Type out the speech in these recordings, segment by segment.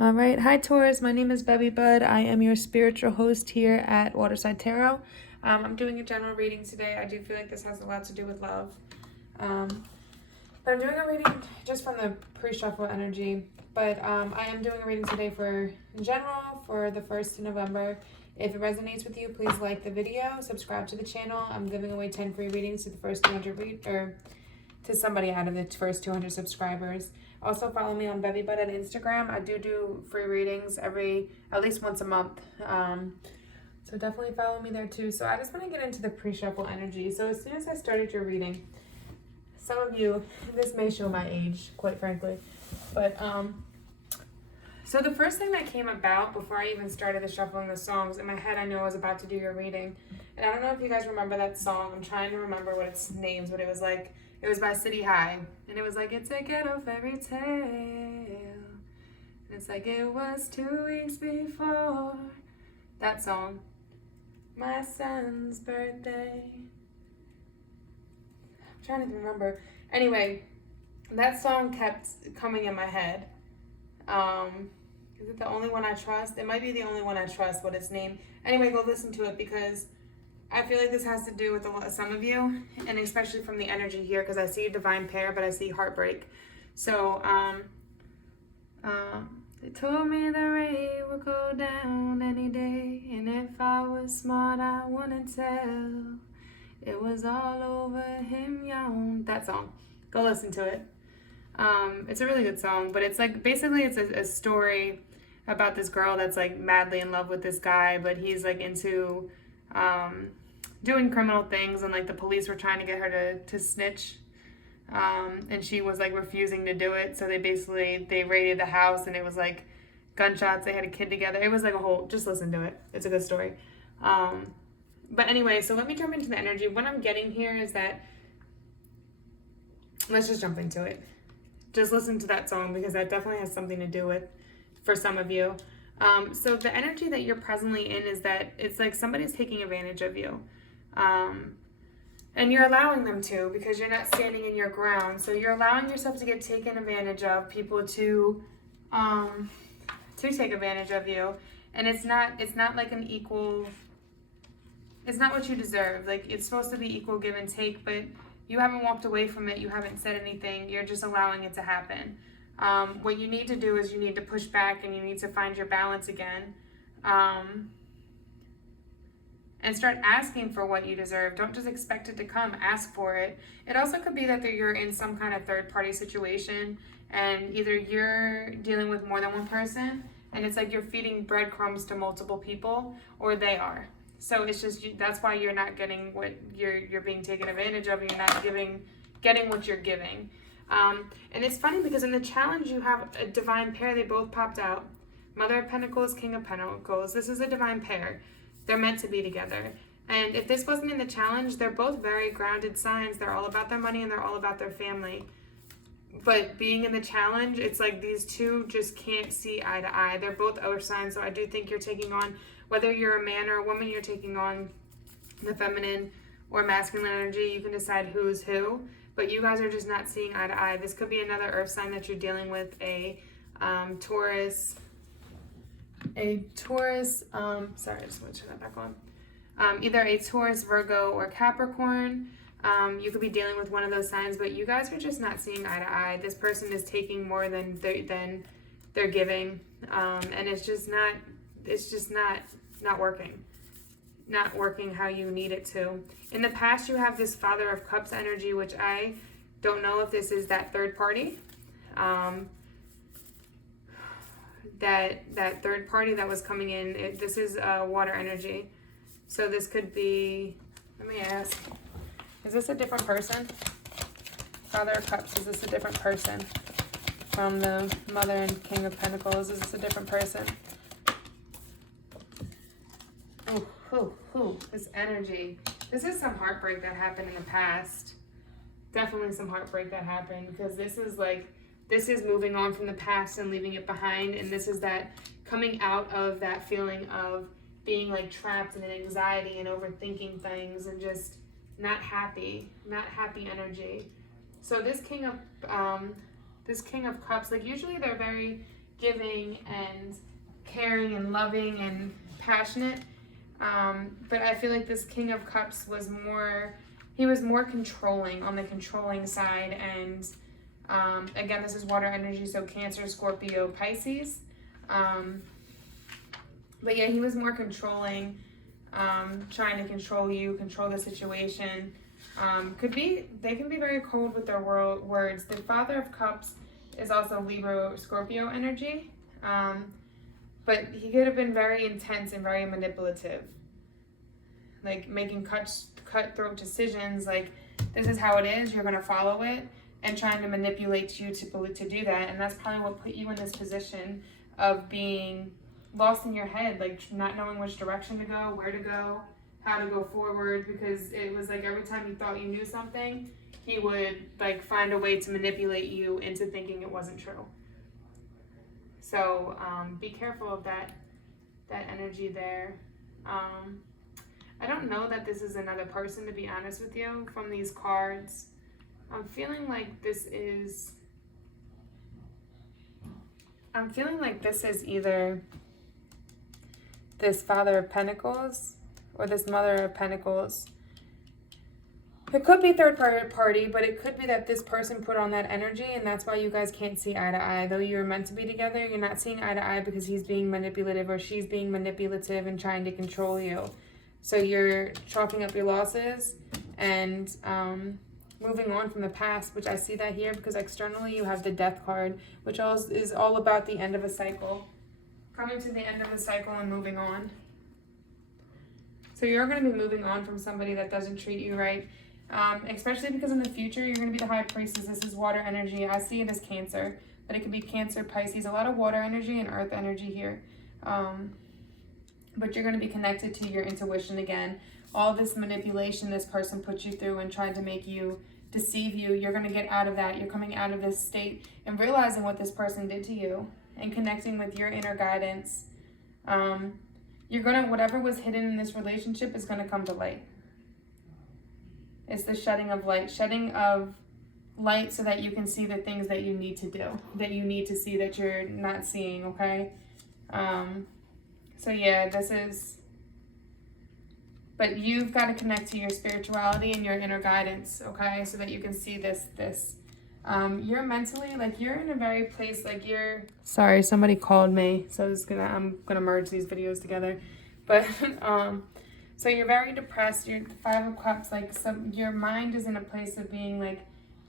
All right. Hi, Taurus. My name is bevybud. I am your spiritual host here at Waterside Tarot. I'm doing a general reading today. I do feel like this has a lot to do with love. But I'm doing a reading just from the pre-shuffle energy. But I am doing a reading today for, in general, for the 1st of November. If it resonates with you, please like the video, subscribe to the channel. I'm giving away 10 free readings to the first 200 to somebody out of the first 200 subscribers. Also follow me on bevybud at Instagram. I do free readings at least once a month. So definitely follow me there too. So I just want to get into the pre-shuffle energy. So as soon as I started your reading, some of you, this may show my age, quite frankly, but so the first thing that came about before I even started the shuffling the songs, in my head I knew I was about to do your reading. And I don't know if you guys remember that song. I'm trying to remember what its names, but it was by City High. And it was like, it's a ghetto fairy tale. And it's like, it was 2 weeks before. That song. My son's birthday. I'm trying to remember. Anyway, that song kept coming in my head. Is it the only one I trust? It might be the only one I trust, what its name. Anyway, go listen to it because I feel like this has to do with some of you, and especially from the energy here, because I see a divine pair, but I see heartbreak. So, they told me the rain would go down any day, and if I was smart, I wouldn't tell. It was all over him, young. That song. Go listen to it. It's a really good song, but it's like, basically it's a story about this girl that's like madly in love with this guy, but he's like into, doing criminal things, and like the police were trying to get her to snitch, and she was like refusing to do it. So they raided the house, and it was like gunshots. They had a kid together. It was like just listen to it. It's a good story. But anyway, so let me jump into the energy. What I'm getting here is that, let's just jump into it. Just listen to that song because that definitely has something to do with, for some of you. So the energy that you're presently in is that it's like somebody's taking advantage of you. And you're allowing them to, because you're not standing in your ground. So you're allowing yourself to get taken advantage of, people to take advantage of you. And it's not like an equal, it's not what you deserve. Like, it's supposed to be equal give and take, but you haven't walked away from it. You haven't said anything. You're just allowing it to happen. What you need to do is you need to push back, and you need to find your balance again. And start asking for what you deserve. Don't just expect it to come. Ask for it. It also could be that you're in some kind of third-party situation, and either you're dealing with more than one person, and it's like you're feeding breadcrumbs to multiple people, or they are. So it's just, that's why you're not getting what you're being taken advantage of. You're not getting what you're giving. And it's funny because in the challenge you have a divine pair. They both popped out. Mother of Pentacles, King of Pentacles. This is a divine pair. They're meant to be together. And if this wasn't in the challenge, they're both very grounded signs. They're all about their money and they're all about their family. But being in the challenge, it's like these two just can't see eye to eye. They're both earth signs, so I do think you're taking on, whether you're a man or a woman, you're taking on the feminine or masculine energy. You can decide who's who, but you guys are just not seeing eye to eye. This could be another earth sign that you're dealing with, a Taurus, sorry, I just want to turn that back on. Either a Taurus, Virgo, or Capricorn. You could be dealing with one of those signs, but you guys are just not seeing eye to eye. This person is taking more than they're giving, and it's just not working. Not working how you need it to. In the past, you have this Father of Cups energy, which I don't know if this is that third party. That third party that was coming in, this is water energy. So this could be, let me ask, is this a different person? Father of Cups, is this a different person from the Mother and King of Pentacles? Is this a different person? This energy. This is some heartbreak that happened in the past. Definitely some heartbreak that happened, because this is moving on from the past and leaving it behind, and this is that coming out of that feeling of being like trapped in an anxiety and overthinking things and just not happy energy. So this King of Cups, like usually they're very giving and caring and loving and passionate. But I feel like this King of Cups was more, he was more controlling, on the controlling side. And again, this is water energy, so Cancer, Scorpio, Pisces. But yeah, he was more controlling, trying to control you, control the situation. They can be very cold with their words. The Father of Cups is also Libra, Scorpio energy. But he could have been very intense and very manipulative. Like making cutthroat decisions, like this is how it is, you're going to follow it, and trying to manipulate you to do that. And that's probably what put you in this position of being lost in your head, like not knowing which direction to go, where to go, how to go forward, because it was like every time you thought you knew something, he would like find a way to manipulate you into thinking it wasn't true. So be careful of that energy there. I don't know that this is another person, to be honest with you, from these cards. I'm feeling like this is either this Father of Pentacles or this Mother of Pentacles. It could be third party, but it could be that this person put on that energy, and that's why you guys can't see eye to eye. Though you're meant to be together, you're not seeing eye to eye because he's being manipulative or she's being manipulative and trying to control you. So you're chalking up your losses and moving on from the past, which I see that here because externally you have the Death card, which is all about the end of a cycle. Coming to the end of a cycle and moving on. So you're going to be moving on from somebody that doesn't treat you right. Especially because in the future, you're going to be the High Priestess. This is water energy. I see it as Cancer, but it could be Cancer, Pisces, a lot of water energy and earth energy here. But you're going to be connected to your intuition again. All this manipulation this person put you through and tried to make you deceive you, you're going to get out of that. You're coming out of this state and realizing what this person did to you and connecting with your inner guidance. You're going to, whatever was hidden in this relationship is going to come to light. It's the shedding of light so that you can see the things that you need to do, that you need to see that you're not seeing, okay? So yeah, this is, but you've got to connect to your spirituality and your inner guidance, okay? So that you can see this. You're mentally, like you're in a very place, like you're, sorry, somebody called me. So I'm gonna merge these videos together. But, so you're very depressed. You're the Five of Cups, like your mind is in a place of being like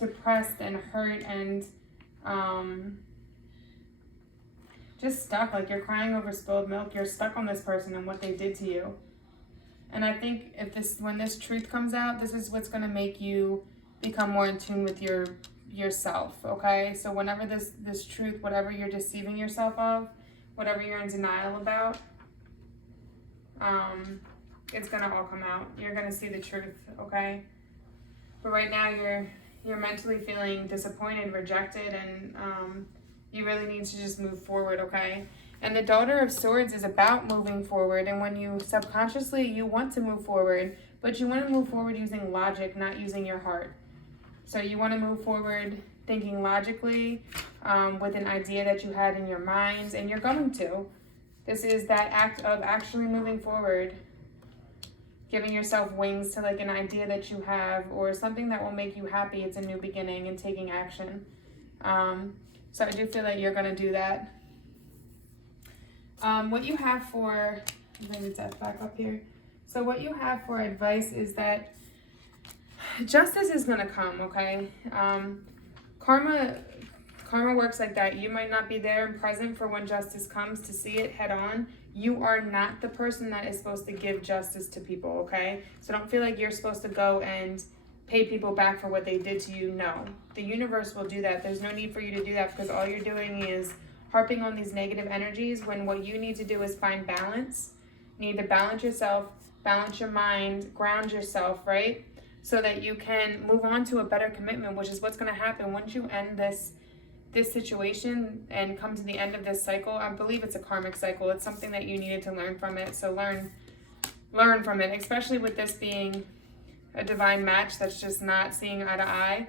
depressed and hurt and just stuck. Like you're crying over spilled milk. You're stuck on this person and what they did to you. And I think when this truth comes out, this is what's going to make you become more in tune with yourself, okay? So whenever this truth, whatever you're deceiving yourself of, whatever you're in denial about, it's going to all come out. You're going to see the truth, okay? But right now you're mentally feeling disappointed, rejected, and you really need to just move forward, okay? And the Daughter of Swords is about moving forward, and when you subconsciously, you want to move forward, but you want to move forward using logic, not using your heart. So you want to move forward thinking logically with an idea that you had in your mind, and you're going to. This is that act of actually moving forward, giving yourself wings to like an idea that you have or something that will make you happy. It's a new beginning and taking action. So I do feel that you're going to do that. What you have for, bring the Death back up here. So what you have for advice is that justice is going to come, okay? Karma works like that. You might not be there and present for when justice comes to see it head on. You are not the person that is supposed to give justice to people, okay? So don't feel like you're supposed to go and pay people back for what they did to you. No, the universe will do that. There's no need for you to do that because all you're doing is harping on these negative energies when what you need to do is find balance. You need to balance yourself, balance your mind, ground yourself, right? So that you can move on to a better commitment, which is what's going to happen once you end this situation and come to the end of this cycle. I believe it's a karmic cycle. It's something that you needed to learn from it. So learn from it, especially with this being a divine match that's just not seeing eye to eye.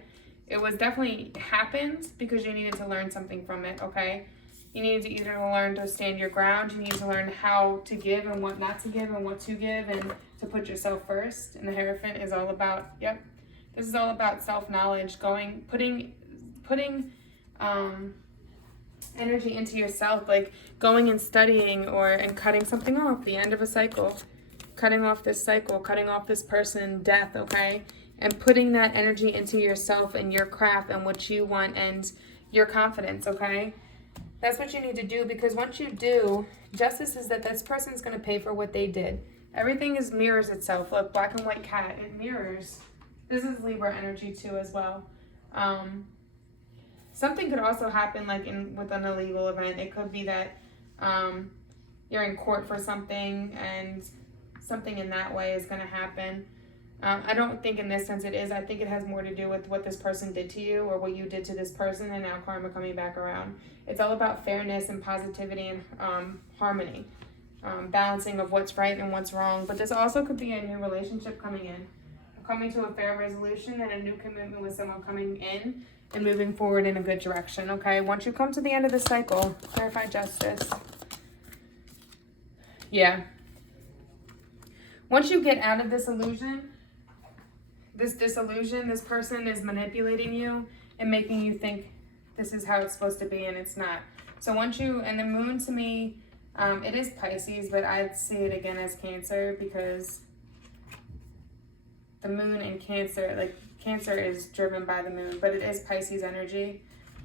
It was definitely happened because you needed to learn something from it, okay? You need to either learn to stand your ground. You need to learn how to give and what not to give and what to give and to put yourself first. And the Hierophant is all about, this is all about self-knowledge, putting energy into yourself, like going and studying and cutting something off, the end of a cycle, cutting off this cycle, cutting off this person, death, okay? And putting that energy into yourself and your craft and what you want and your confidence, okay? That's what you need to do, because once you do, justice is that this person's going to pay for what they did. Everything mirrors itself. Look, black and white cat, it mirrors. This is Libra energy too as well. Something could also happen like with an illegal event. It could be that you're in court for something and something in that way is going to happen. I don't think in this sense it is. I think it has more to do with what this person did to you or what you did to this person, and now karma coming back around. It's all about fairness and positivity and harmony, balancing of what's right and what's wrong. But this also could be a new relationship coming in, coming to a fair resolution and a new commitment with someone coming in and moving forward in a good direction, okay? Once you come to the end of the cycle, clarify justice. Yeah. Once you get out of this illusion, this disillusion, this person is manipulating you and making you think this is how it's supposed to be, and it's not. So once you, and the moon to me, it is Pisces, but I'd see it again as Cancer, because the moon in Cancer, like Cancer is driven by the moon, but it is Pisces energy.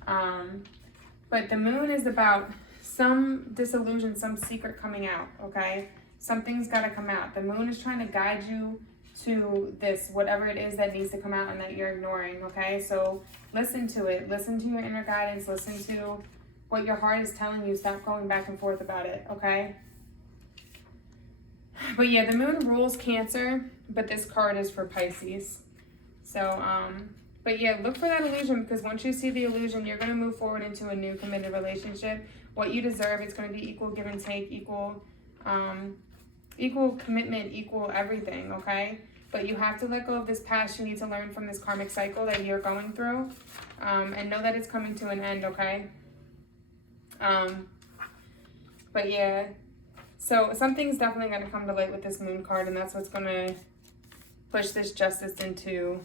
But the moon is about some disillusion, some secret coming out, okay? Something's got to come out. The moon is trying to guide you to this, whatever it is that needs to come out and that you're ignoring, okay? So listen to it. Listen to your inner guidance. Listen to what your heart is telling you. Stop going back and forth about it, okay? But yeah, the moon rules Cancer, but this card is for Pisces. So, but yeah, look for that illusion, because once you see the illusion, you're going to move forward into a new committed relationship. What you deserve, it's going to be equal give and take, equal commitment, equal everything, okay? But you have to let go of this past. You need to learn from this karmic cycle that you're going through, and know that it's coming to an end, okay? But yeah, so something's definitely going to come to light with this moon card, and that's what's going to push this justice into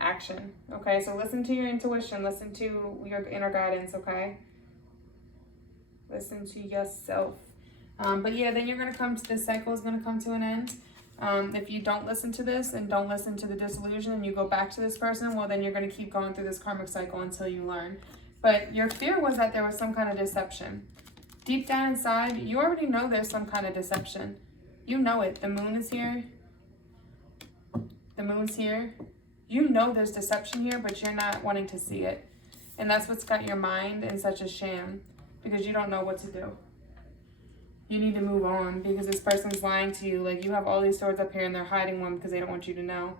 action, okay? So listen to your intuition. Listen to your inner guidance, okay? Listen to yourself. But yeah, then you're going to come to this cycle is going to come to an end. If you don't listen to this and don't listen to the disillusion and you go back to this person, well, then you're going to keep going through this karmic cycle until you learn. But your fear was that there was some kind of deception. Deep down inside, you already know there's some kind of deception. You know it. The moon is here. The moon's here. You know there's deception here, but you're not wanting to see it. And that's what's got your mind in such a sham, because you don't know what to do. You need to move on, because this person's lying to you. Like, you have all these swords up here and they're hiding one because they don't want you to know.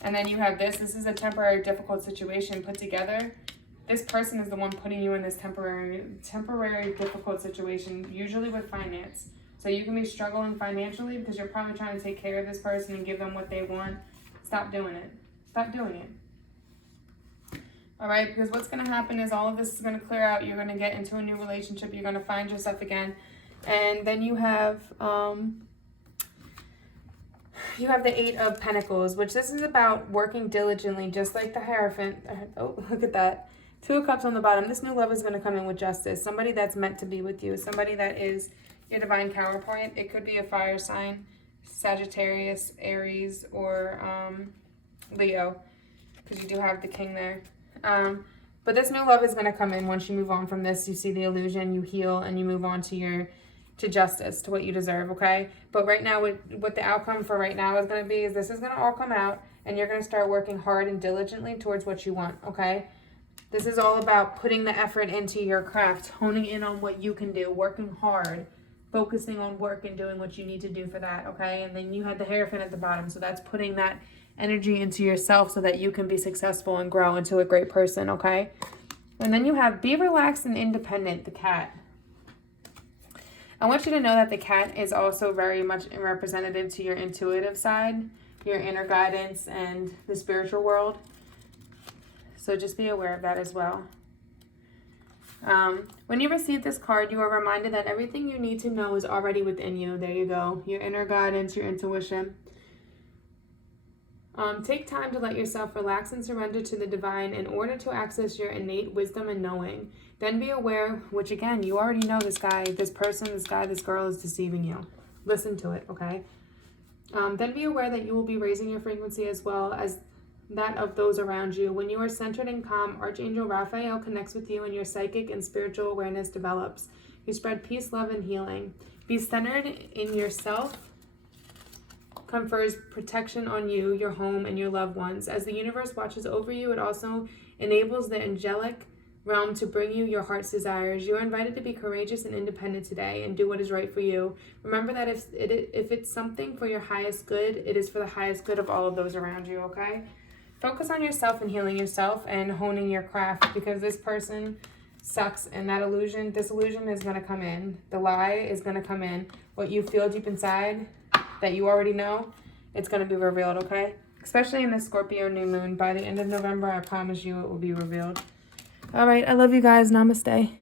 And then you have this. This is a temporary difficult situation put together. This person is the one putting you in this temporary difficult situation, usually with finance. So you can be struggling financially because you're probably trying to take care of this person and give them what they want. Stop doing it. Stop doing it. All right, because what's going to happen is all of this is going to clear out. You're going to get into a new relationship. You're going to find yourself again. And then you have the Eight of Pentacles, which this is about working diligently, just like the Hierophant. Oh, look at that. Two of Cups on the bottom. This new love is going to come in with justice. Somebody that's meant to be with you. Somebody that is your divine counterpoint. It could be a fire sign, Sagittarius, Aries, or Leo, because you do have the king there. But this new love is going to come in once you move on from this. You see the illusion, you heal, and you move on to justice, to what you deserve, okay? But right now, what the outcome for right now is going to be is this is going to all come out, and you're going to start working hard and diligently towards what you want, okay? This is all about putting the effort into your craft, honing in on what you can do, working hard, focusing on work and doing what you need to do for that, okay? And then you had the Hierophant at the bottom, so that's putting that energy into yourself so that you can be successful and grow into a great person, okay? And then you have be relaxed and independent, the cat. I want you to know that the cat is also very much representative to your intuitive side, your inner guidance, and the spiritual world. So just be aware of that as well. When you receive this card, you are reminded that everything you need to know is already within you. There you go. Your inner guidance, your intuition. Take time to let yourself relax and surrender to the divine in order to access your innate wisdom and knowing. Then be aware, which again, you already know this guy, this person, this guy, this girl is deceiving you. Listen to it, okay? Then be aware that you will be raising your frequency as well as that of those around you. When you are centered and calm, Archangel Raphael connects with you and your psychic and spiritual awareness develops. You spread peace, love, and healing. Be centered in yourself confers protection on you, your home, and your loved ones. As the universe watches over you, it also enables the angelic realm to bring you your heart's desires. You are invited to be courageous and independent today and do what is right for you. Remember that if it's something for your highest good, it is for the highest good of all of those around you, okay? Focus on yourself and healing yourself and honing your craft, because this person sucks, and this illusion is going to come in. The lie is going to come in. What you feel deep inside that you already know, it's going to be revealed, okay? Especially in the Scorpio new moon. By the end of November, I promise you it will be revealed. All right, I love you guys. Namaste.